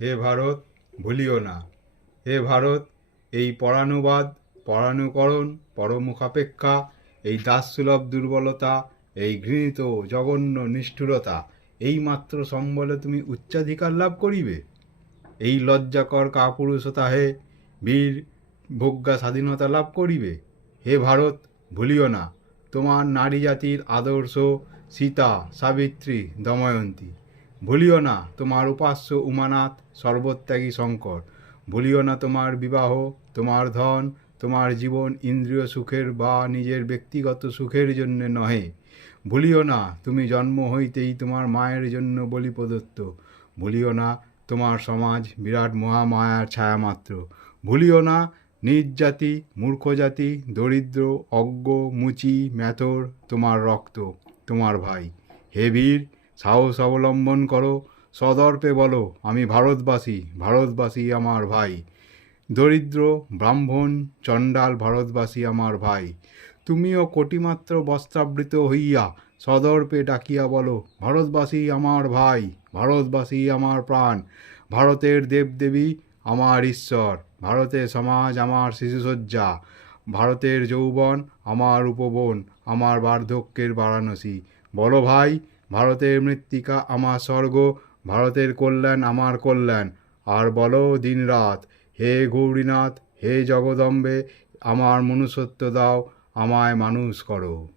হে ভারত, ভুলিও না। হে ভারত, এই পরাণুবাদ, পরাণুকরণ, পরমুখাপেক্ষা, এই দাসসুলভ দুর্বলতা, এই ঘৃণিত জঘন্য নিষ্ঠুরতা, এইমাত্র সম্বলে তুমি উচ্চাধিকার লাভ করিবে? এই লজ্জাকর কাপুরুষতা হে বীর ভোগ্যা স্বাধীনতা লাভ করিবে? হে ভারত, ভুলিও না তোমার নারী জাতির আদর্শ সীতা, সাবিত্রী, দময়ন্তী। ভুলিও না তোমার উপাস্য উমানাথ, সর্বত্যাগী শঙ্কর। ভুলিও না তোমার বিবাহ, তোমার ধন, তোমার জীবন ইন্দ্রিয় সুখের বা নিজের ব্যক্তিগত সুখের জন্য নহে। ভুলিও না তুমি জন্ম হইতেই তোমার মায়ের জন্য বলি প্রদত্ত। ভুলিও না তোমার সমাজ বিরাট মহামায়ার ছায়ামাত্র। ভুলিও না নিজ জাতি, মূর্খ জাতি, দরিদ্র, অজ্ঞ, মুচি, ম্যাথর তোমার রক্ত, তোমার ভাই। হে বীর, সাহস অবলম্বন করো, সদর্পে বলো আমি ভারতবাসী, ভারতবাসী আমার ভাই। দরিদ্র, ব্রাহ্মণ, চণ্ডাল ভারতবাসী আমার ভাই। তুমিও কোটিমাত্র বস্ত্রাবৃত হইয়া সদর্পে ডাকিয়া বলো ভারতবাসী আমার ভাই, ভারতবাসী আমার প্রাণ, ভারতের দেবদেবী আমার ঈশ্বর, ভারতের সমাজ আমার শিশুসজ্জা, ভারতের যৌবন আমার উপবন, আমার বার্ধক্যের বারাণসী। বলো ভাই, ভারতের মৃত্তিকা আমার স্বর্গ, ভারতের কল্যাণ আমার কল্যাণ। আর বলো দিনরাত, হে গৌরীনাথ, হে জগদম্বে, আমার মনুষ্যত্ব দাও, আমায় মানুষ করো।